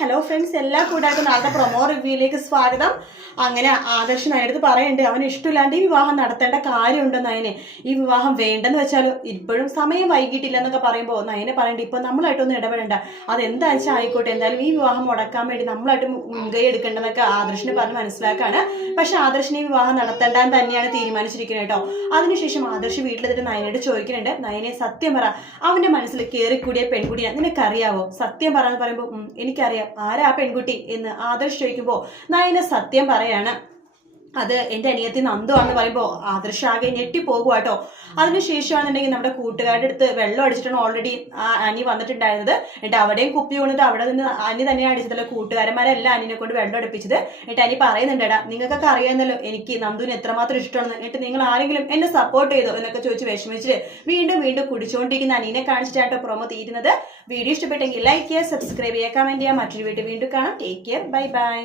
Hello friends, എല്ലാ കൂടാതെ നാളത്തെ പ്രൊമോ റിവ്യൂയിലേക്ക് സ്വാഗതം. അങ്ങനെ ആദർശ് നയനടുത്ത് പറയുന്നുണ്ട് അവന് ഇഷ്ടമില്ലാണ്ട് ഈ വിവാഹം നടത്തേണ്ട കാര്യമുണ്ടോ നയനെ, ഈ വിവാഹം വേണ്ടെന്ന് വെച്ചാലും ഇപ്പോഴും സമയം വൈകിട്ടില്ല എന്നൊക്കെ പറയുമ്പോൾ നയനെ പറയണ്ട ഇപ്പൊ നമ്മളായിട്ടൊന്നും ഇടപെടണ്ട, അതെന്താ വെച്ചാൽ ആയിക്കോട്ടെ, എന്തായാലും ഈ വിവാഹം മുടക്കാൻ വേണ്ടി നമ്മളായിട്ട് മുൻകൈ എടുക്കേണ്ടതെന്നൊക്കെ ആദർശിന് പറഞ്ഞ് മനസ്സിലാക്കാണ്. പക്ഷെ ആദർശിന് ഈ വിവാഹം നടത്തേണ്ടെന്ന് തന്നെയാണ് തീരുമാനിച്ചിരിക്കുന്നത് കേട്ടോ. അതിനുശേഷം ആദർശ് വീട്ടിലെത്തിട്ട് നയനോട് ചോദിക്കുന്നുണ്ട്, നയനെ സത്യം പറ, അവന്റെ മനസ്സിൽ കയറിക്കൂടിയ പെൺകുട്ടിയാണ് നിനക്കറിയാവോ? സത്യം പറയാന്ന് പറയുമ്പോൾ എനിക്കറിയാം, ആരാ ആ പെൺകുട്ടി എന്ന് ആദർശ് ചോദിക്കുമ്പോൾ നയന സത്യം പറയാണ്, അത് എൻ്റെ അനിയത്തി നന്ദു ആണെന്ന് പറയുമ്പോൾ ആദർശ് ആകെ ഞെട്ടിപ്പോകുക കേട്ടോ. അതിനുശേഷമാണെന്നുണ്ടെങ്കിൽ നമ്മുടെ കൂട്ടുകാരുടെ അടുത്ത് വെള്ളം അടിച്ചിട്ടാണ് ഓൾറെഡി ആ അനി വന്നിട്ടുണ്ടായിരുന്നത്. എന്നിട്ട് അവിടെയും കുപ്പി കൊണ്ടിട്ട് അവിടെ നിന്ന് അനി തന്നെയാണ് അടിച്ചതല്ലോ, കൂട്ടുകാരന്മാരെല്ലാം അനിനെ കൊണ്ട് വെള്ളം അടുപ്പിച്ചത്. എന്നിട്ട് അനി പറയുന്നുണ്ടേടാ, നിങ്ങൾക്കൊക്കെ അറിയാമെന്നല്ലോ എനിക്ക് നന്ദുവിന് എത്രമാത്രം ഇഷ്ടമാണെന്ന്, എന്നിട്ട് നിങ്ങൾ ആരെങ്കിലും എന്നെ സപ്പോർട്ട് ചെയ്തോ എന്നൊക്കെ ചോദിച്ച് വിഷമിച്ചിട്ട് വീണ്ടും വീണ്ടും കുടിച്ചുകൊണ്ടിരിക്കുന്ന അനീനെ കാണിച്ചിട്ടാട്ടോ പ്രൊമോ തീരുന്നത്. വീഡിയോ ഇഷ്ടപ്പെട്ടെങ്കിൽ ലൈക്ക് ചെയ്യുക, സബ്സ്ക്രൈബ് ചെയ്യുക, കമന്റ് ചെയ്യുക. മറ്റൊരു വീഡിയോ വീണ്ടും കാണാം. Take care, bye bye.